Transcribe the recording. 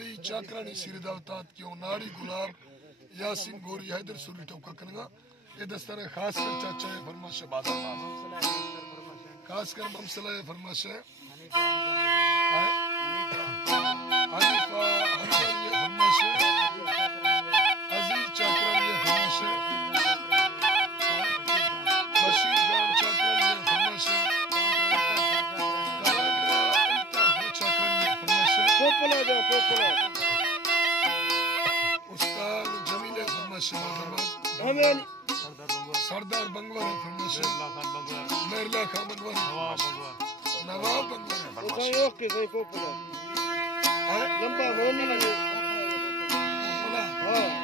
अली चाकरानी सिरदावतात क्यों नाड़ी गुलाब यासिन गोरी हैदर सुरी टोका कनगा ये दस्तर खास कर चाचा है फरमाश बादल खास कर ममसला है फरमाश है हनीफा हनीफा ये फरमाश है अजीज चाकरानी ये फरमाश है बशीर खान चाकरानी ये फरमाश है उस्ताद जमीले फरमाश आमीन सरदार बंगवार फरमाश मेरला खान बंगवार नवाब बंगवार फरमाश ओके कोई पोपला लंबा मोनी ना हां